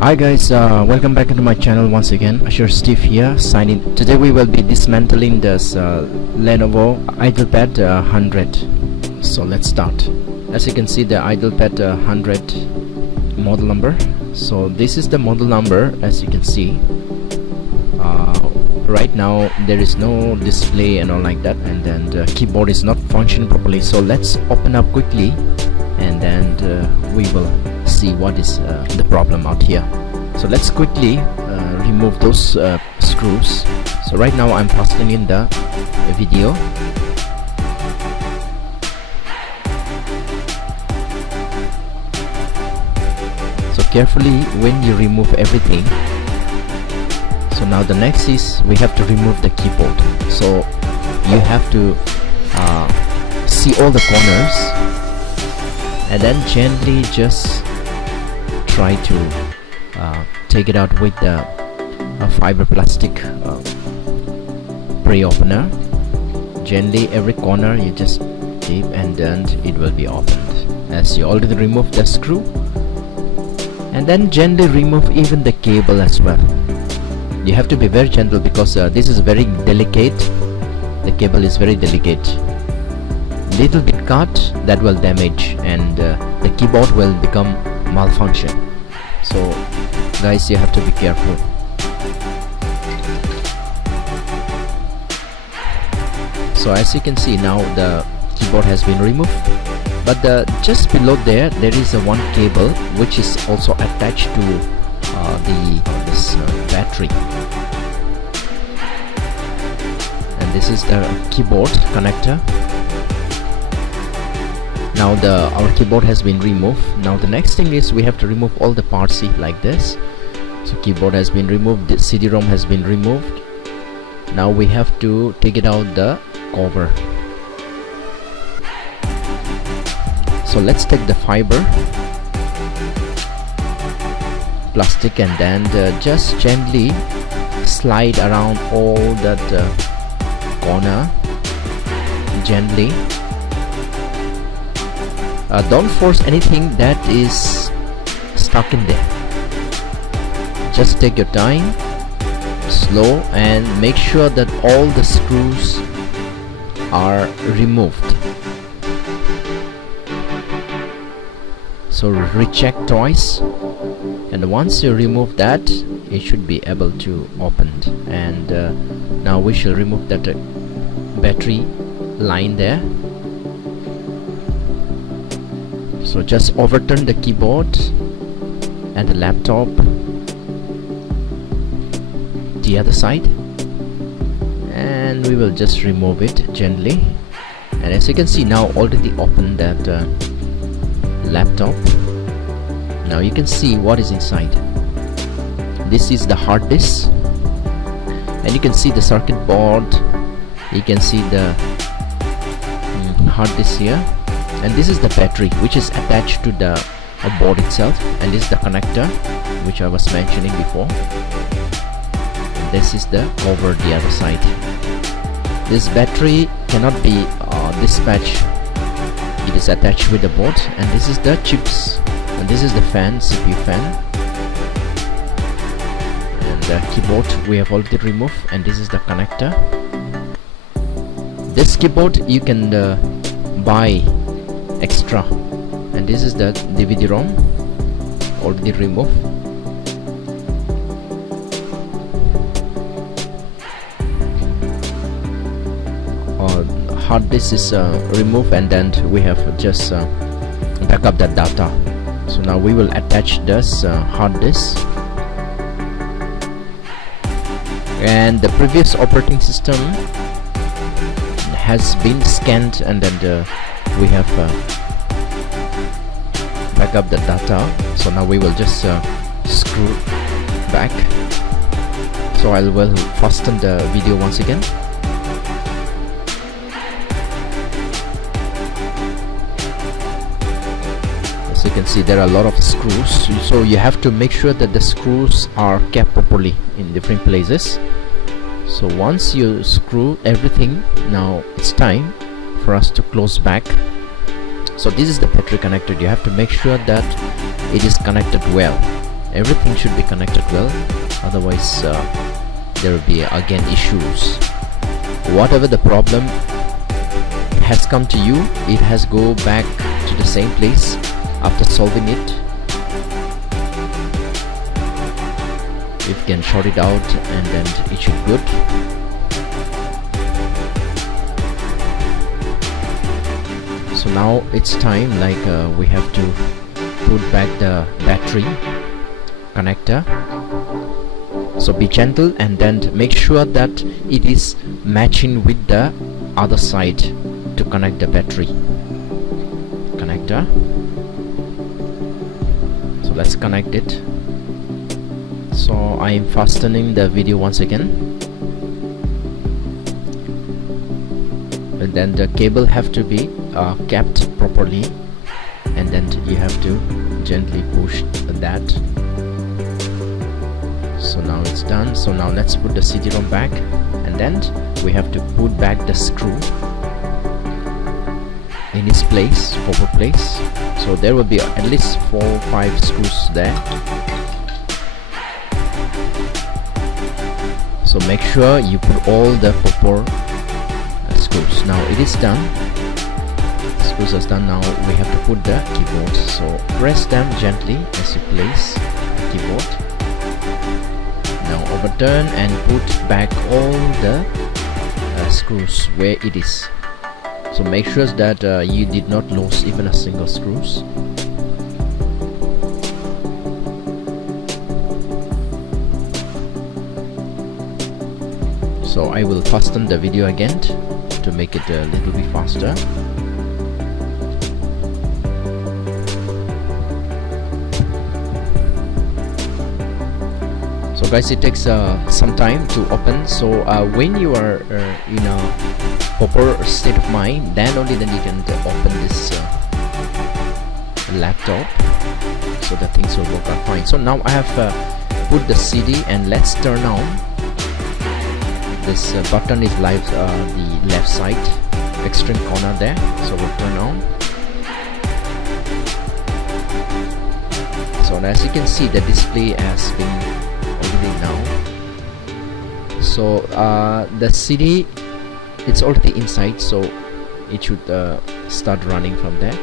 Hi guys, welcome back into my channel once again. Assure Steve here, signing. Today we will be dismantling this Lenovo IdeaPad 100. So let's start. As you can see, the IdeaPad 100 model number. So this is the model number. As you can see, right now there is no display and all like that, and then the keyboard is not functioning properly. So let's open up quickly, and then we will see what is the problem out here. So let's quickly remove those screws. So right now I'm pasting in the video. So carefully when you remove everything. So now the next is we have to remove the keyboard. So you have to see all the corners, and then gently just try to take it out with the fiber plastic pre-opener. Gently every corner you just tap, and then it will be opened, as you already removed the screw. And then gently remove even the cable as well. You have to be very gentle because this is very delicate. The cable is very delicate. Little bit cut, that will damage, and the keyboard will become malfunction. So guys, you have to be careful. So as you can see, now the keyboard has been removed, but just below there is a one cable which is also attached to this battery, and this is the keyboard connector. Now our keyboard has been removed. Now the next thing is we have to remove all the parts. See, like this. So keyboard has been removed, the CD-ROM has been removed. Now we have to take it out the cover. So let's take the fiber plastic, and then just gently slide around all that corner. Gently. Don't force anything that is stuck in there. Just take your time, slow, and make sure that all the screws are removed. So recheck twice, and once you remove that, it should be able to open. And now we shall remove that battery line there. So just overturn the keyboard and the laptop the other side, and we will just remove it gently. And as you can see, now already opened that laptop. Now you can see what is inside. This is the hard disk, and you can see the circuit board. You can see the hard disk here. And this is the battery which is attached to the board itself, and this is the connector which I was mentioning before. And this is the cover the other side. This battery cannot be dispatched. It is attached with the board, and this is the chips, and this is the fan, CPU fan, and the keyboard we have already removed, and this is the connector. This keyboard you can buy extra, and this is the DVD-ROM already removed. Hard disk is removed, and then we have just back up that data. So now we will attach this hard disk, and the previous operating system has been scanned, and then we have back up the data. So now we will just screw back. So I will fasten the video once again. As you can see, there are a lot of screws, so you have to make sure that the screws are kept properly in different places. So once you screw everything, now it's time for us to close back. So this is the battery connector. You have to make sure that it is connected well. everything should be connected well, otherwise there will be again issues. Whatever the problem has come to you, it has go back to the same place after solving it. If you can sort it out, and then it should good. So now it's time, like we have to put back the battery connector. So be gentle and then make sure that it is matching with the other side to connect the battery connector. So let's connect it. So I am fastening the video once again, and then the cable have to be kept properly, and then you have to gently push that. So now it's done. So now let's put the CD-ROM back, and then we have to put back the screw in its place, proper place. So there will be at least 4 or 5 screws there. So make sure you put all the proper screws. Now it is done. Screws are done. Now we have to put the keyboard. So press them gently as you place the keyboard. Now overturn and put back all the screws where it is. So make sure that you did not lose even a single screws. So I will fasten the video again to make it a little bit faster. So guys, it takes some time to open. So when you are in a proper state of mind, then only then you can open this laptop, so that things will work out fine. So now I have put the CD, and let's turn on. This button is live the left side extreme corner there, so we'll turn on. So as you can see, the display has been already now. So the CD, it's already inside, so it should start running from there.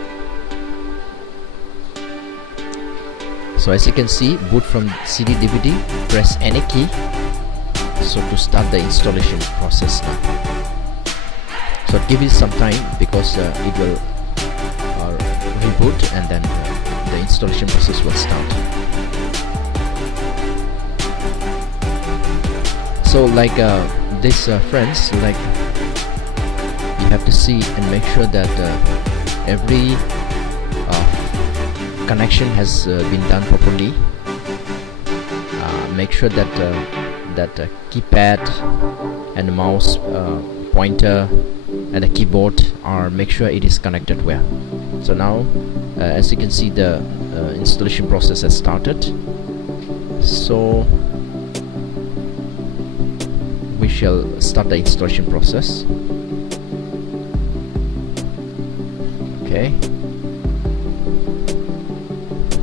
So as you can see, boot from CD DVD, press any key. So to start the installation process now. So give it some time, because it will reboot, and then the installation process will start. So like this friends, like you have to see and make sure that every connection has been done properly. Make sure that that keypad and the mouse pointer and the keyboard make sure it is connected well. So now as you can see, the installation process has started. So we shall start the installation process. Okay,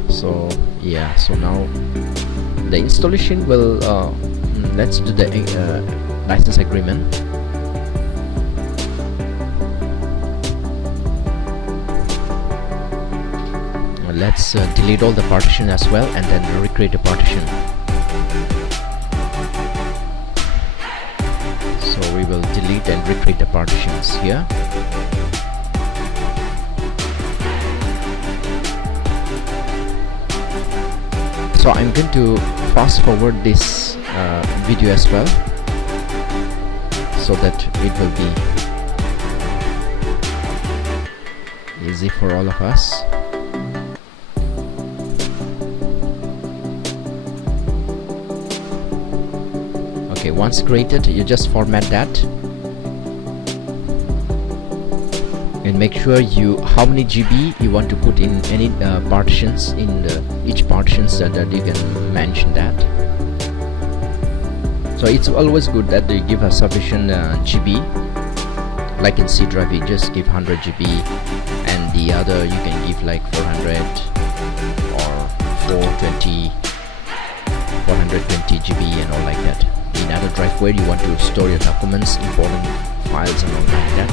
so yeah, so now the installation will let's do the license agreement. Let's delete all the partition as well, and then recreate a partition. So we will delete and recreate the partitions here. So I'm going to fast forward this video as well, so that it will be easy for all of us. Okay, once created, you just format that and make sure how many GB you want to put in any partitions in each partitions, that you can mention that. So it's always good that you give a sufficient GB. Like in C drive, you just give 100 GB, and the other you can give like 400 or 420 120 GB and all like that. In other drive where you want to store your documents, important files and all like that.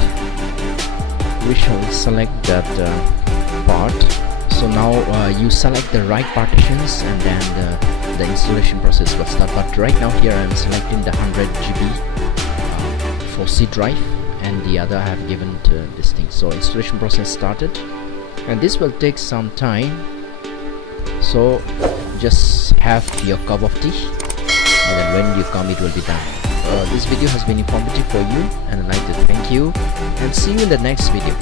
We shall select that part. So now you select the right partitions and then the installation process will start. But right now here I am selecting the 100 GB for C drive, and the other I have given to this thing. So installation process started, and this will take some time. So just have your cup of tea, and then when you come it will be done. This video has been informative for you, and I'd like to thank you and see you in the next video.